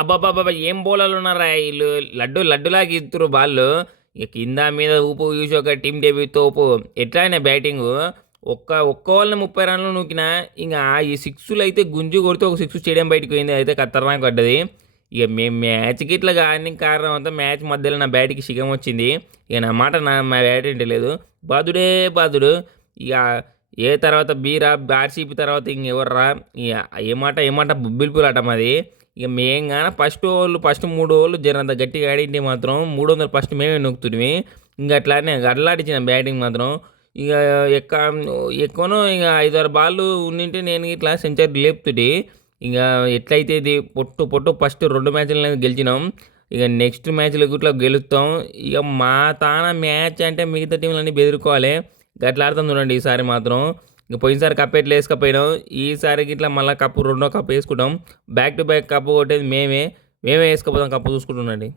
అబ్బబ్బబ్బబ్బా! ఏం బౌలర్లు ఉన్నారా ఈళ్ళు లడ్డులాగా ఇత్తుర్రు బాల్లు. ఇక కింద మీద ఊపు చూసి ఒక టీమ్ డెబ్యూ తోపు. ఎట్లా అయినా బ్యాటింగు. ఒక్క ఓవర్‌లో 30 రన్‌లు నూకినా ఇంగ ఈ సిక్సులయితే గుంజి కొడితే ఒక సిక్స్ స్టేడియం బయటికి పోయింది. అదైతే ఖతర్నాక్ పడ్డది. ఇక మేము మ్యాచ్‌కి ఇట్లా గానికి కారణం అంతా మ్యాచ్ మధ్యలో నా బ్యాట్‌కి సిగం వచ్చింది. ఇక నా మాట మా బ్యాట్ వింటలేదు. బాదుడే బాదుడు. ఇక ఏ తర్వాత బీరా ఆర్‌సీబీ తర్వాత ఇంకెవర్రా ఇగ ఏ మాట బుబ్బిలిపులాట మాది. ఇక మేము గాన ఫస్ట్ 3 ఓవర్లు జరంత గట్టిగా ఆడింటే మాత్రం 300 ఫస్ట్ మేమే నొక్కుతుంటిమి. ఇంక అట్లానే అల్లాడించిన బ్యాటింగ్ మాత్రం. ఇక ఎక్క ఎక్కువనో ఇక 5, 6 బాల్లు ఉండింటే నేను ఇట్లా సెంచరీ లేపుతుంటి. ఇక ఎట్లయితే ఇది పొట్టు ఫస్ట్ 2 మ్యాచ్‌లనేది గెలిచినాం. ఇక నెక్స్ట్ మ్యాచ్‌లో ఇట్లా గెలుస్తాం. ఇక మా తాన మ్యాచ్ అంటే మిగతా టీంలన్నీ బెదురుకోవాలి. గట్లా ఆడతాం చూడండి ఈసారి మాత్రం. ఇంక పోయినసారి కప్ ఎట్లా వేసుకపోయినాం ఈసారికి ఇట్లా మళ్ళీ కప్పు రెండో కప్పు వేసుకుంటాం. బ్యాక్ టు బ్యాక్ కప్పు కొట్టేది మేమే వేసుకపోతాం కప్పు చూసుకుంటుండండి.